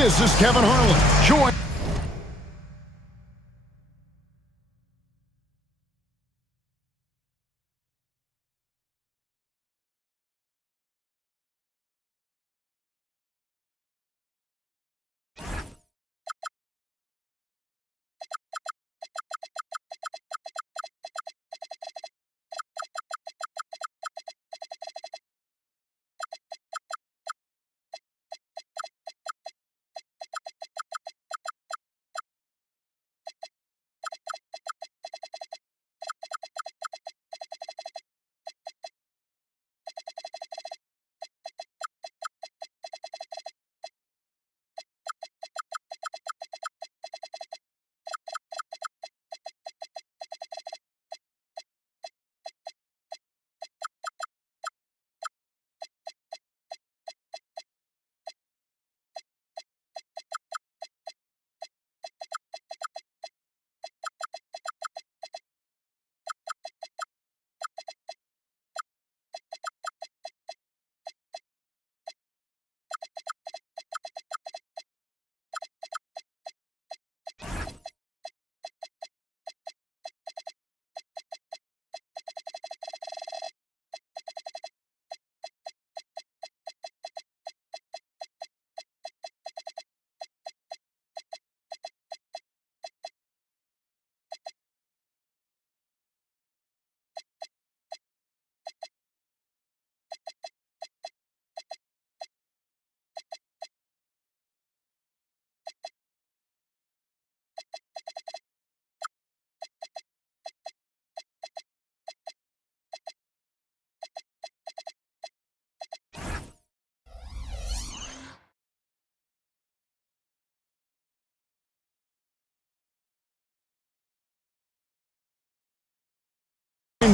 This is Kevin Harlan. Join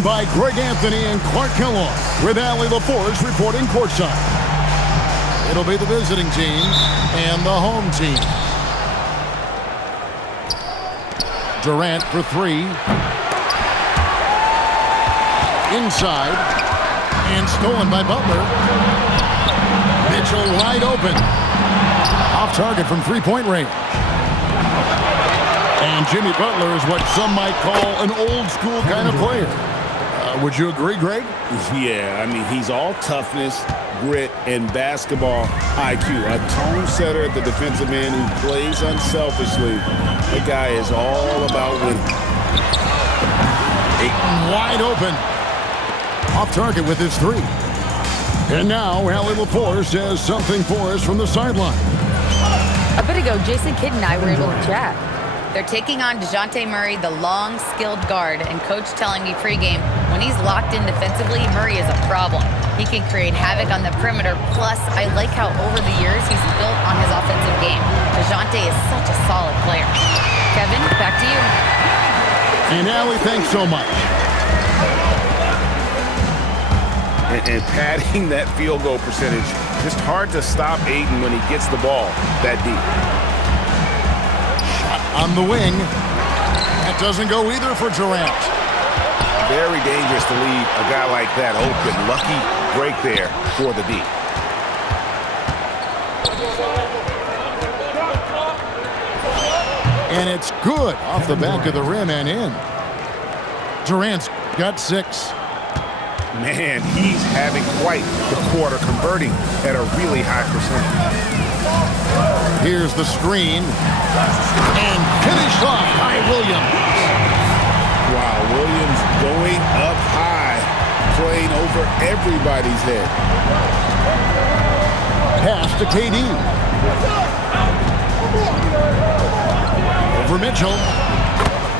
by Greg Anthony and Clark Kellogg, with Allie LaForge reporting courtside. It'll be the visiting team and the home team. Durant for three. Inside. And stolen by Butler. Mitchell wide open. Off target from three-point range. And Jimmy Butler is what some might call an old-school kind of player. Would you agree, Greg? Yeah, I mean, he's all toughness, grit, and basketball IQ. A tone setter at the defensive end who plays unselfishly. The guy is all about winning. Ayton wide open. Off target with his three. And now, Allie LaForge says something for us from the sideline. A bit ago, Jason Kidd and I were able to chat. They're taking on DeJounte Murray, the long, skilled guard, and coach telling me pregame, when he's locked in defensively, Murray is a problem. He can create havoc on the perimeter, plus I like how over the years he's built on his offensive game. DeJounte is such a solid player. Kevin, back to you. And Allie, thanks so much. And padding that field goal percentage, just hard to stop Ayton when he gets the ball that deep. On the wing. That doesn't go either for Durant. Very dangerous to leave a guy like that open. Lucky break there for the D. And it's good off the back of the rim and in. Durant's got 6. Man, he's having quite the quarter, converting at a really high percentage. Here's the screen. And finished off by Williams. Wow, Williams going up high, playing over everybody's head. Pass to KD. Over Mitchell.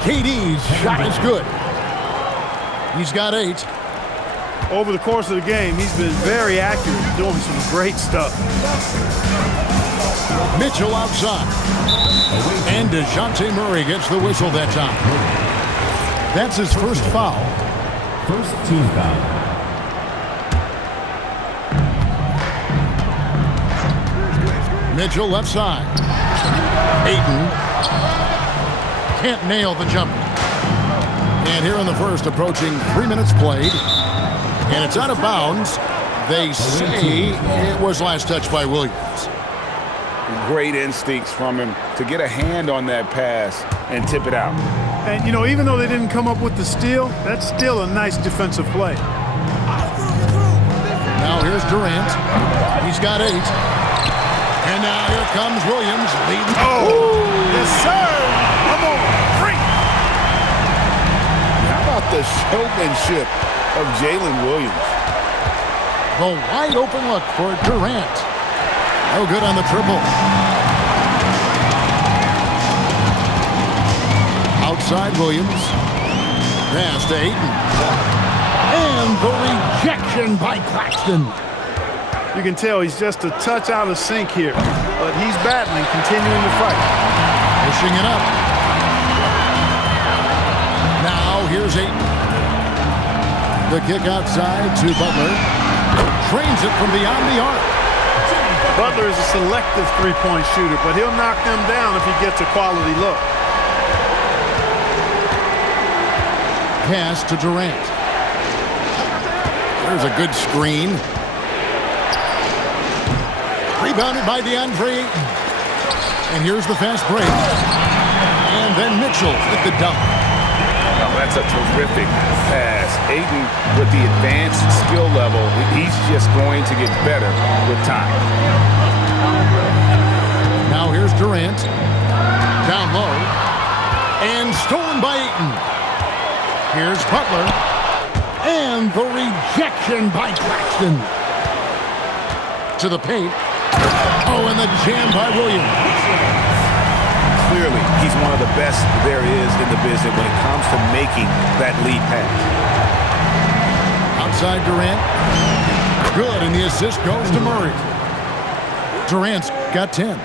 KD's shot is good. He's got 8. Over the course of the game, he's been very accurate, doing some great stuff. Mitchell outside. And DeJounte Murray gets the whistle that time. That's his first foul. First team foul. Mitchell left side. Ayton can't nail the jumper. And here in the first, approaching 3 minutes played. And it's out of bounds. They say it was last touched by Williams. Great instincts from him to get a hand on that pass and tip it out. And, you know, even though they didn't come up with the steal, that's still a nice defensive play. Now here's Durant. He's got 8. And now here comes Williams leading. Oh, yes, sir. Come on, free. How about the showmanship of Jalen Williams? The wide open look for Durant. No good on the triple. Outside Williams. Pass to Ayton. And the rejection by Claxton. You can tell he's just a touch out of sync here, but he's battling, continuing to fight. Pushing it up. Now here's Ayton. The kick outside to Butler. Trains it from beyond the arc. Butler is a selective three-point shooter, but he'll knock them down if he gets a quality look. Pass to Durant. There's a good screen. Rebounded by DeAndre Ayton. And here's the fast break. And then Mitchell with the dunk. Oh, that's a terrific pass. Ayton, with the advanced skill level, he's just going to get better with time. Now here's Durant. Down low. And stolen by Ayton. Here's Butler. And the rejection by Claxton. To the paint. Oh, and the jam by Williams. Clearly, he's one of the best there is in the business when it comes to making that lead pass. Outside Durant. Good, and the assist goes to Murray. Durant's got 10.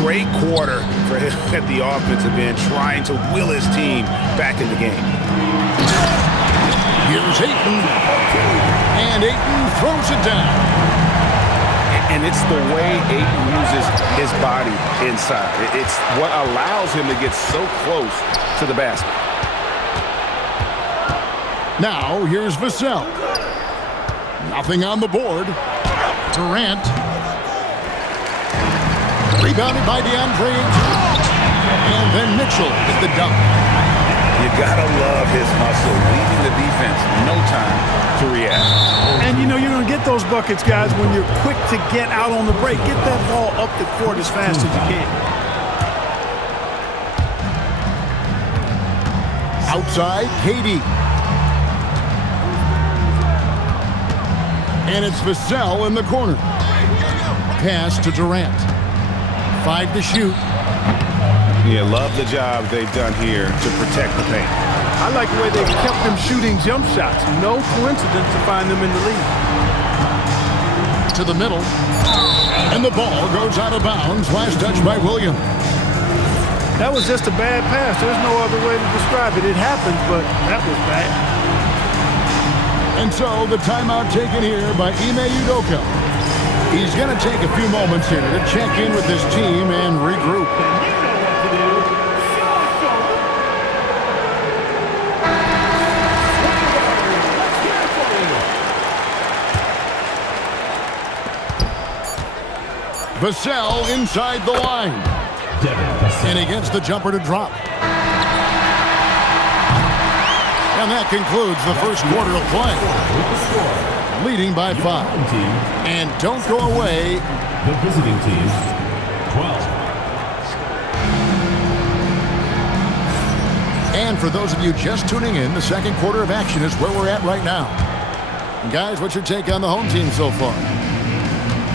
Great quarter for him at the offensive end, trying to will his team back in the game. Here's Ayton. And Ayton throws it down. And it's the way Ayton uses his body inside. It's what allows him to get so close to the basket. Now, here's Vassell. Nothing on the board. Durant. Rebounded by DeAndre Ayton. And then Mitchell with the dunk. You gotta love his hustle, leaving the defense no time to react. And you know you're going to get those buckets, guys, when you're quick to get out on the break. Get that ball up the court as fast as you can. Outside, KD. And it's Vassell in the corner. Pass to Durant. 5 to shoot. Yeah, love the job they've done here to protect the paint. I like the way they've kept them shooting jump shots. No coincidence to find them in the lead. To the middle. And the ball goes out of bounds. Last touch by Williams. That was just a bad pass. There's no other way to describe it. It happened, but that was bad. And so the timeout taken here by Ime Udoka. He's going to take a few moments here to check in with his team and regroup. Vassell inside the line. And against the jumper to drop. And that concludes the first quarter of play. Leading by 5. And don't go away. The visiting team, 12. And for those of you just tuning in, the second quarter of action is where we're at right now. And guys, what's your take on the home team so far?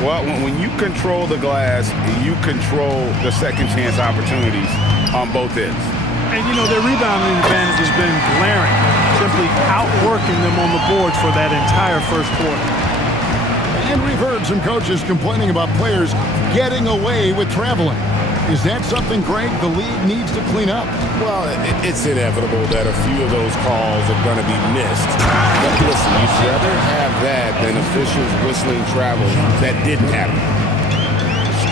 Well, when you control the glass, you control the second chance opportunities on both ends. And, you know, their rebounding advantage has been glaring, simply outworking them on the boards for that entire first quarter. And we've heard some coaches complaining about players getting away with traveling. Is that something, Greg, the league needs to clean up? Well, it's inevitable that a few of those calls are going to be missed. But listen, you'd rather have that than officials whistling travel that didn't happen.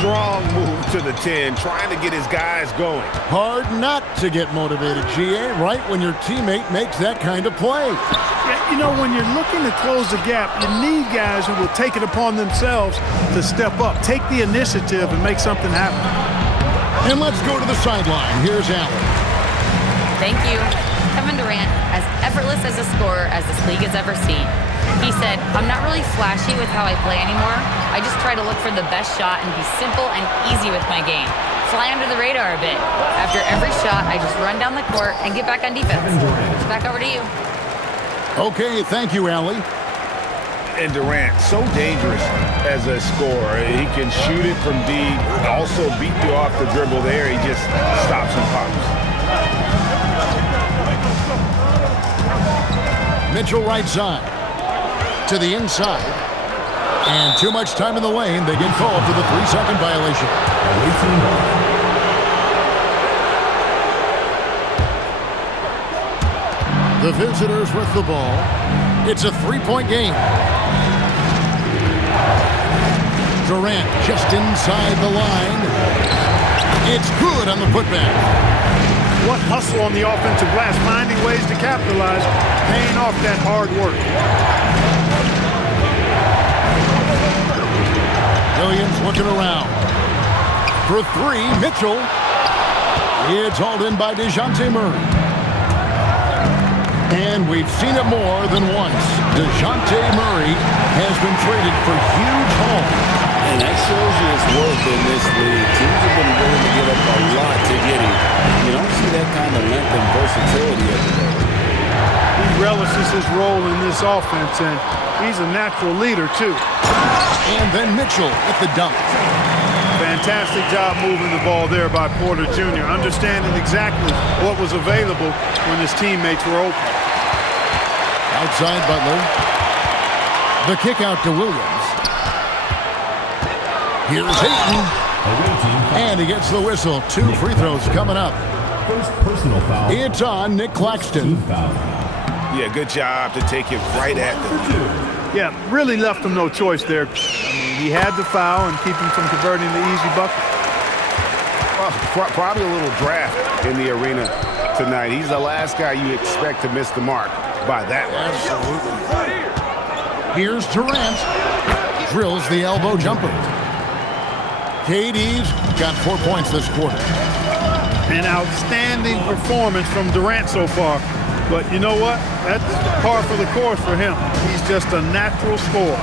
Strong move to the 10, trying to get his guys going. Hard not to get motivated, GA, right when your teammate makes that kind of play. Yeah, you know, when you're looking to close the gap, you need guys who will take it upon themselves to step up, take the initiative, and make something happen. And let's go to the sideline. Here's Allen. Thank you. Kevin Durant, as effortless as a scorer as this league has ever seen. He said, "I'm not really flashy with how I play anymore. I just try to look for the best shot and be simple and easy with my game. Fly under the radar a bit. After every shot, I just run down the court and get back on defense." Back over to you. Okay, thank you, Allie. And Durant, so dangerous as a scorer. He can shoot it from deep, also beat you off the dribble there. He just stops and pops. Mitchell right side. To the inside. And too much time in the lane. They get called for the 3-second violation. The visitors with the ball. It's a 3-point game. Durant just inside the line. It's good on the putback. What hustle on the offensive glass, finding ways to capitalize, paying off that hard work. Williams looking around. For 3, Mitchell. It's hauled in by DeJounte Murray. And we've seen it more than once. DeJounte Murray has been traded for huge haul. And that shows you his worth in this league. Teams have been willing to give up a lot to get him. You don't see that kind of length and versatility every day. He relishes his role in this offense, and he's a natural leader, too. And then Mitchell at the dunk. Fantastic job moving the ball there by Porter Jr., understanding exactly what was available when his teammates were open. Outside Butler. The kick out to Williams. Here's Ayton. And he gets the whistle. 2 free throws coming up. First personal foul. It's on Nick Claxton. Yeah, good job to take it right at them. Yeah, really left him no choice there. I mean, he had the foul and keep him from converting the easy bucket. Well, probably a little draft in the arena tonight. He's the last guy you expect to miss the mark by that much. Absolutely. Here's Durant. Drills the elbow jumper. KD's got 4 points this quarter. An outstanding performance from Durant so far. But you know what? That's par for the course for him. He's just a natural scorer.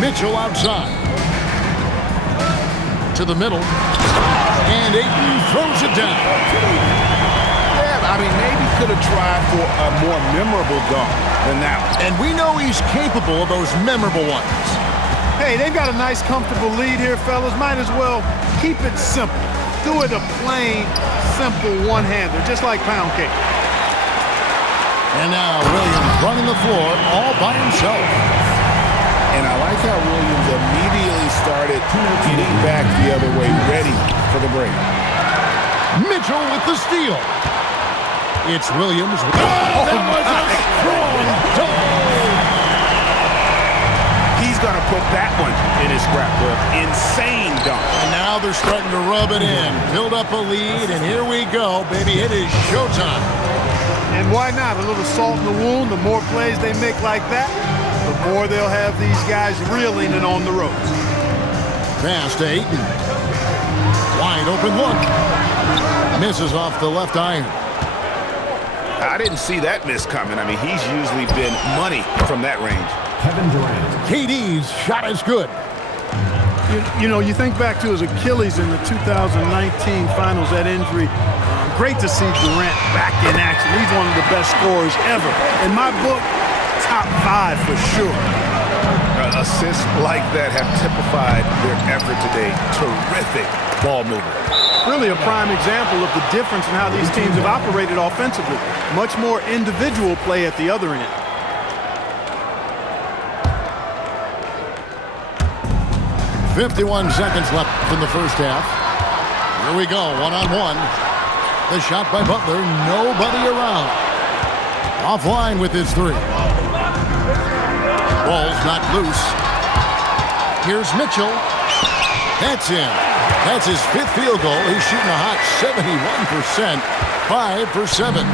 Mitchell outside. To the middle. And Ayton throws it down. Yeah, I mean, maybe could have tried for a more memorable dunk than that one. And we know he's capable of those memorable ones. Hey, they've got a nice, comfortable lead here, fellas. Might as well keep it simple. Do it a plain, simple one-hander, just like pound cake. And now Williams running the floor all by himself. And I like how Williams immediately started getting back the other way, ready for the break. Mitchell with the steal. It's Williams. Oh, that was a strong dunk. He's going to put that one in his scrapbook. Insane dunk. And now they're starting to rub it in. Build up a lead, and here we go, baby. It is showtime. And why not? A little salt in the wound. The more plays they make like that, the more they'll have these guys reeling and on the ropes. Pass to Ayton. Wide open look. Misses off the left iron. I didn't see that miss coming. I mean, he's usually been money from that range. Kevin Durant. KD's shot is good. You know, you think back to his Achilles in the 2019 finals, that injury. Great to see Durant back in action. He's one of the best scorers ever. In my book, top 5 for sure. Assists like that have typified their effort today. Terrific ball movement. Really a prime example of the difference in how these teams have operated offensively. Much more individual play at the other end. .51 seconds left in the first half. Here we go, one-on-one. The shot by Butler, nobody around. Offline with his 3. Ball's not loose. Here's Mitchell. That's in. That's his 5th field goal. He's shooting a hot 71%. 5 for 7.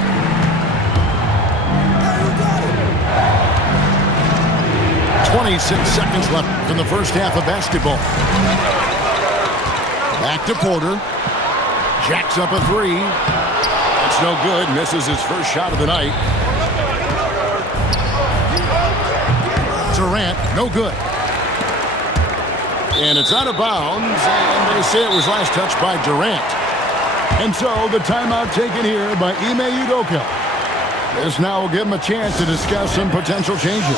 "26 seconds left in the first half of basketball. Back to Porter. Jacks up a 3. That's no good. Misses his first shot of the night. Durant, no good. And it's out of bounds, and they say it was last touched by Durant. And so the timeout taken here by Ime Udoka. This now will give him a chance to discuss some potential changes.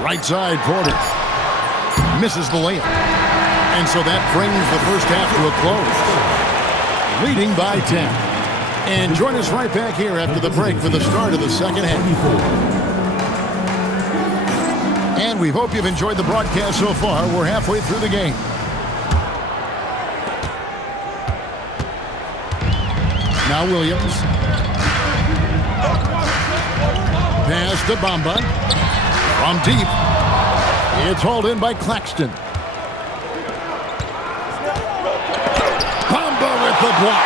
Right side, Porter. Misses the layup. And so that brings the first half to a close. Leading by 10. And join us right back here after the break for the start of the second half. And we hope you've enjoyed the broadcast so far. We're halfway through the game. Now Williams. Pass to Bamba. From deep. It's hauled in by Claxton. Bamba with the block.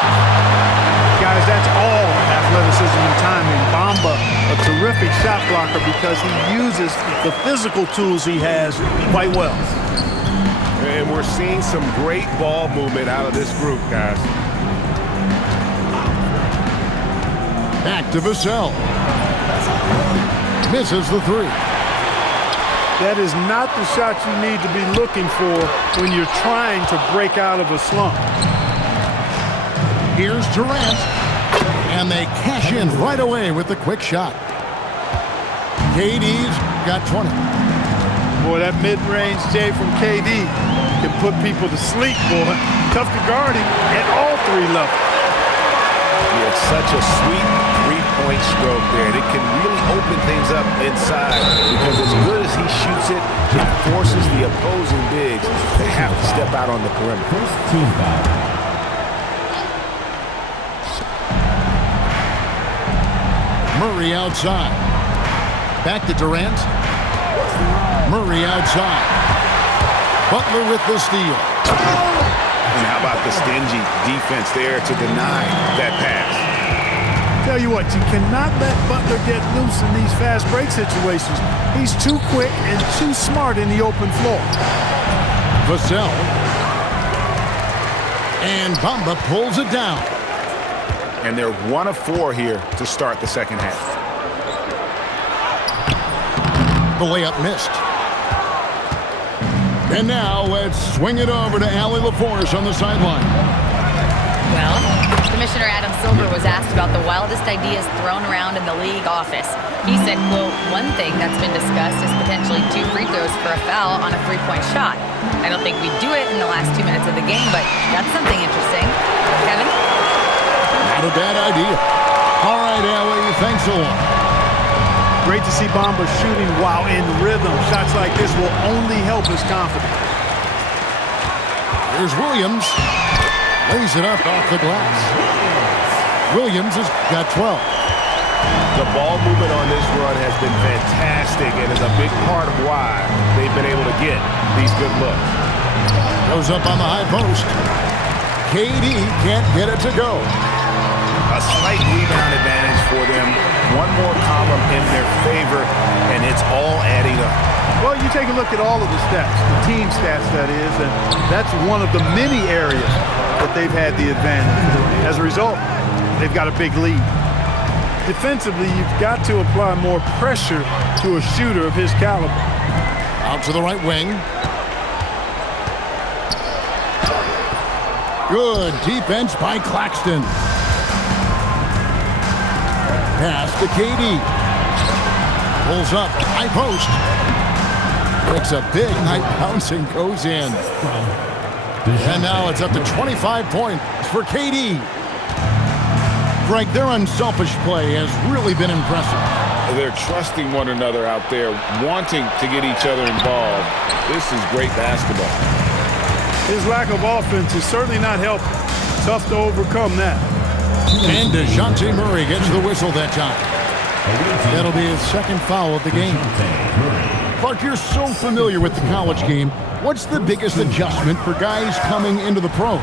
Guys, that's all athleticism and timing. Bamba, a terrific shot blocker because he uses the physical tools he has quite well. And we're seeing some great ball movement out of this group, guys. Back to Vassell. Misses the 3. That is not the shot you need to be looking for when you're trying to break out of a slump. Here's Durant. And they cash in right away with the quick shot. KD's got 20. Boy, that mid-range J from KD can put people to sleep, boy. Tough to guard him at all 3 levels. He had such a sweet three-point stroke there. And it can really open things up inside because as good as he shoots it, it forces the opposing bigs to have to step out on the perimeter. First team foul. Murray outside. Back to Durant. Murray outside. Butler with the steal. And how about the stingy defense there to deny that pass? Tell you what, you cannot let Butler get loose in these fast break situations. He's too quick and too smart in the open floor. Vassell. And Bamba pulls it down. And they're 1 of 4 here to start the second half. The layup missed. And now let's swing it over to Allie LaForce on the sideline. Well, Commissioner Adam Silver was asked about the wildest ideas thrown around in the league office. He said, quote, "One thing that's been discussed is potentially 2 free throws for a foul on a 3-point shot. I don't think we do it in the last 2 minutes of the game, but that's something interesting." Kevin? Not a bad idea. All right, Allie, thanks a lot. Great to see Bamba shooting while in rhythm. Shots like this will only help his confidence. Here's Williams. Lays it up off the glass. Williams has got 12. The ball movement on this run has been fantastic and is a big part of why they've been able to get these good looks. Goes up on the high post. KD can't get it to go. A slight rebound advantage for them. One more column in their favor, and it's all adding up. Well, you take a look at all of the stats, the team stats that is, and that's one of the many areas that they've had the advantage. As a result, they've got a big lead. Defensively, you've got to apply more pressure to a shooter of his caliber. Out to the right wing. Good defense by Claxton. Pass to KD. Pulls up, high post. Makes a big high bounce and goes in. And now it's up to 25 points for KD. Greg, their unselfish play has really been impressive. They're trusting one another out there, wanting to get each other involved. This is great basketball. His lack of offense is certainly not helping. Tough to overcome that. And DeJounte Murray gets the whistle that time. That'll be his second foul of the game. Clark, you're so familiar with the college game. What's the biggest adjustment for guys coming into the pros?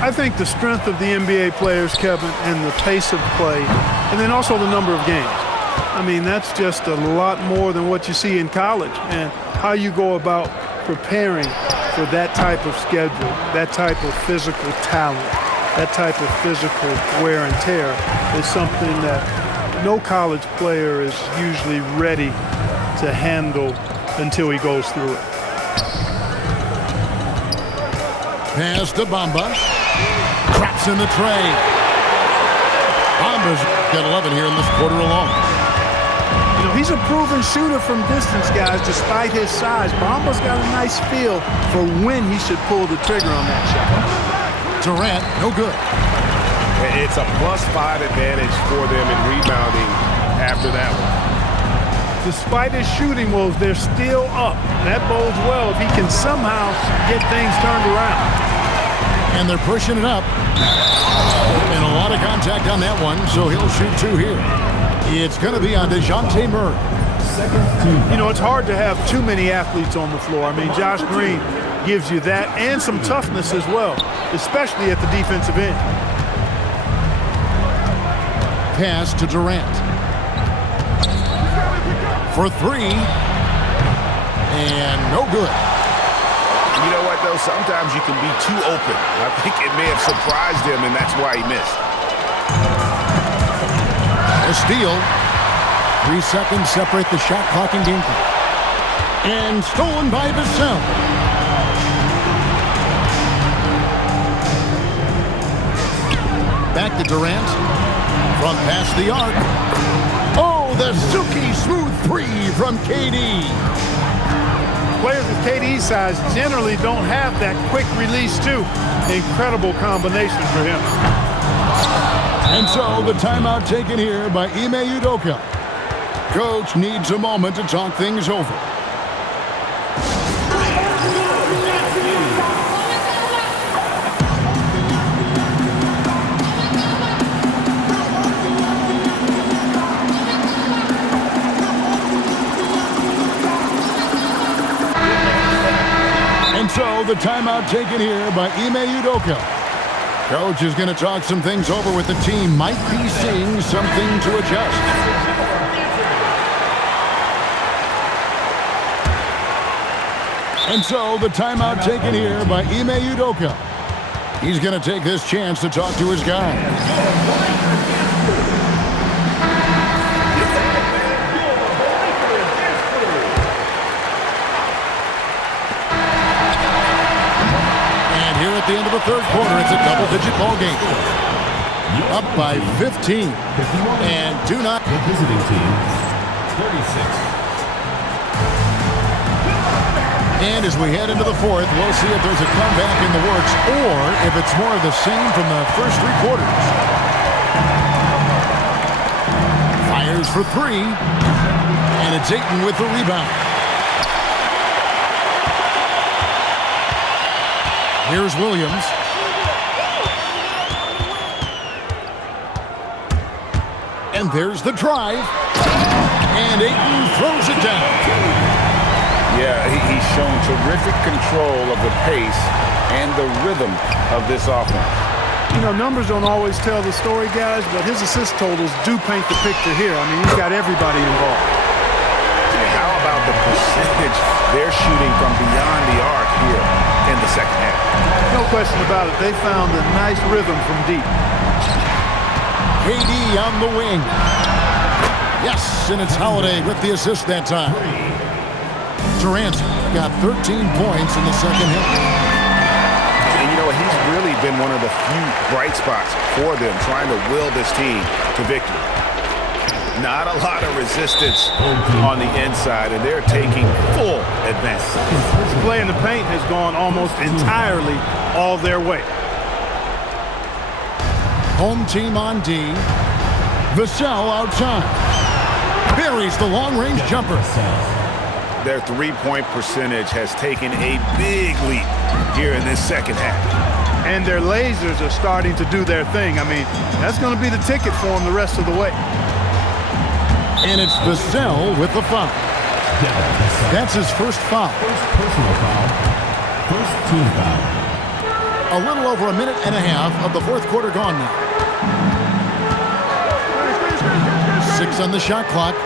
I think the strength of the NBA players, Kevin, and the pace of play, and then also the number of games. I mean, that's just a lot more than what you see in college, and how you go about preparing for that type of schedule, that type of physical talent, that type of physical wear and tear is something that no college player is usually ready to handle until he goes through it. Pass to Bamba. Traps in the tray. Bamba's got 11 here in this quarter alone. You know, he's a proven shooter from distance, guys, despite his size. Bamba's got a nice feel for when he should pull the trigger on that shot. Durant, no good. It's a +5 advantage for them in rebounding after that one. Despite his shooting woes, they're still up. That bodes well if he can somehow get things turned around. And they're pushing it up. And a lot of contact on that one, so he'll shoot two here. It's going to be on DeJounte Murray. You know, it's hard to have too many athletes on the floor. I mean, Josh Green gives you that and some toughness as well, especially at the defensive end. Pass to Durant. For three. And no good. You know what, though? Sometimes you can be too open. I think it may have surprised him, and that's why he missed. A steal. 3 seconds separate the shot clock and game clock. And stolen by Vassell. Back to Durant. From past the arc. Oh, the silky smooth three from KD. Players of KD's size generally don't have that quick release, too. Incredible combination for him. And so the timeout taken here by Ime Udoka. Coach needs a moment to talk things over. And so the timeout taken here by Ime Udoka. Coach is going to talk some things over with the team. Might be seeing something to adjust. And so the timeout taken here by Ime Udoka. He's going to take this chance to talk to his guy. At the end of the third quarter, it's a double-digit ball game. Up by 15. And do not. The visiting team, 36. And as we head into the fourth, we'll see if there's a comeback in the works or if it's more of the same from the first 3 quarters. Fires for 3. And it's Ayton with the rebound. Here's Williams. And there's the drive. And Ayton throws it down. Yeah, he's shown terrific control of the pace and the rhythm of this offense. You know, numbers don't always tell the story, guys, but his assist totals do paint the picture here. I mean, he's got everybody involved. And how about the percentage they're shooting from beyond the arc here in the second half? No question about it. They found a nice rhythm from deep. KD on the wing. Yes, and it's Holiday with the assist that time. Durant got 13 points in the second half. And you know what? He's really been one of the few bright spots for them trying to will this team to victory. Not a lot of resistance on the inside, and they're taking full advantage. This play in the paint has gone almost entirely all their way. Home team on D. Vassell outside. buries the long-range jumper. Their three-point percentage has taken a big leap here in this second half. And their lasers are starting to do their thing. I mean, that's going to be the ticket for them the rest of the way. And it's Vassell with the foul. That's his first foul. First personal foul. First team foul. A little over a minute and a half of the fourth quarter gone now. 6 on the shot clock.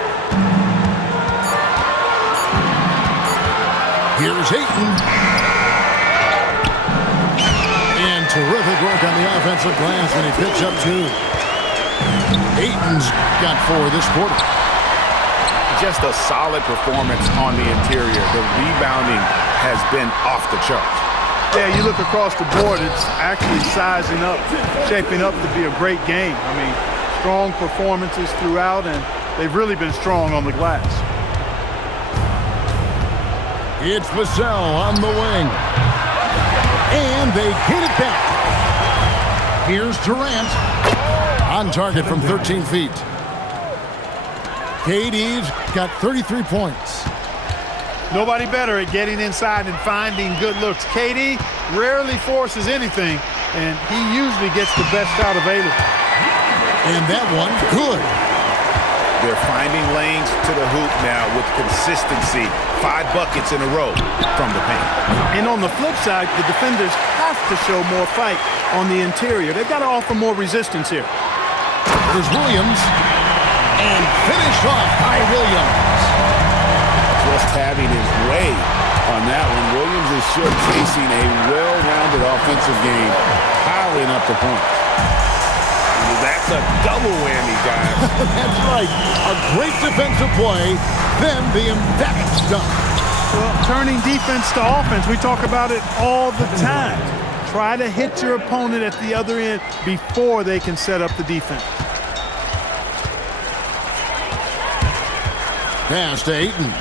Here's Ayton. And terrific work on the offensive glass, and he picks up 2. Ayton's got 4 this quarter. Just a solid performance on the interior. The rebounding has been off the charts. Yeah, you look across the board, it's actually sizing up, shaping up to be a great game. I mean, strong performances throughout, and they've really been strong on the glass. It's Vassell on the wing. And they get it back. Here's Durant. On target from 13 feet. KD's got 33 points. Nobody better at getting inside and finding good looks. KD rarely forces anything, and he usually gets the best shot available. And that one, good. They're finding lanes to the hoop now with consistency. 5 buckets in a row from the paint. And on the flip side, the defenders have to show more fight on the interior. They've got to offer more resistance here. There's Williams. And finished off by Williams. Just having his way on that one. Williams is showcasing a well-rounded offensive game, piling up the points. That's a double whammy, guys. That's right. A great defensive play, then the emphatic stuff. Well, turning defense to offense, we talk about it all the time. Try to hit your opponent at the other end before they can set up the defense. Pass to Ayton.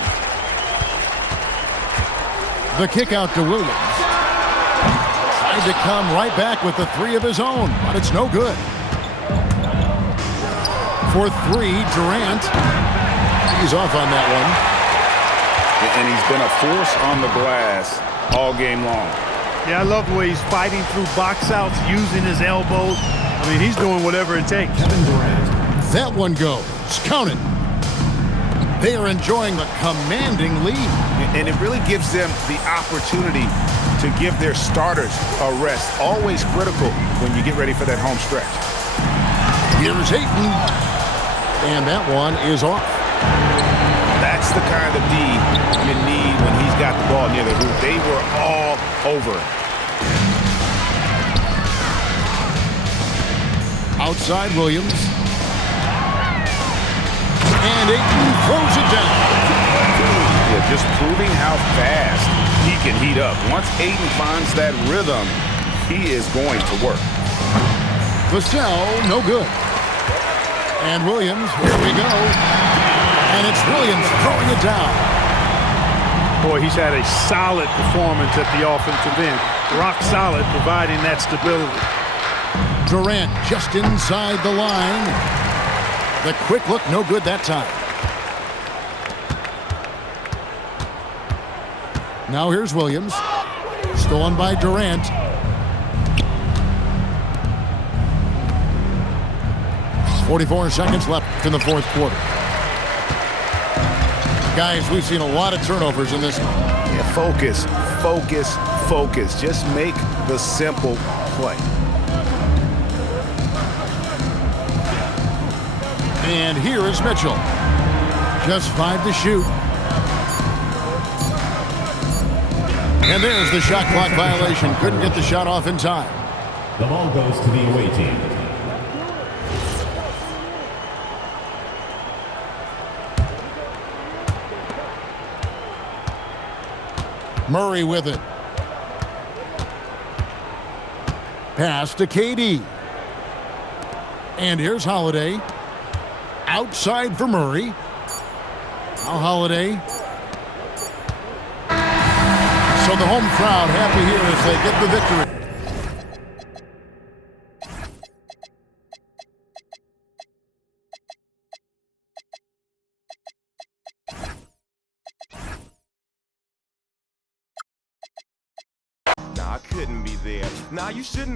The kick out to Williams. Tried to come right back with the 3 of his own, but it's no good. For 3, Durant. He's off on that one. And he's been a force on the glass all game long. Yeah, I love the way he's fighting through box outs, using his elbows. I mean, he's doing whatever it takes. Kevin Durant. That one goes. Count it. They are enjoying the commanding lead. And it really gives them the opportunity to give their starters a rest. Always critical when you get ready for that home stretch. Here's Ayton. And that one is off. That's the kind of D you need when he's got the ball near the hoop. They were all over it. Outside Williams. And Ayton throws it down. Yeah, just proving how fast he can heat up. Once Ayton finds that rhythm, he is going to work. Vassell, no good. And Williams, here we go. And it's Williams throwing it down. Boy, he's had a solid performance at the offensive end. Rock solid, providing that stability. Durant just inside the line. The quick look, no good that time. Now here's Williams. Stolen by Durant. .44 seconds left in the fourth quarter. Guys, we've seen a lot of turnovers in this one. Yeah, focus, focus, focus. Just make the simple play. And here is Mitchell. Just 5 to shoot. And there's the shot clock violation. Couldn't get the shot off in time. The ball goes to the away team. Murray with it. Pass to KD. And here's Holiday. Outside for Murray. Now Holiday. So the home crowd happy here as they get the victory. Now you shouldn't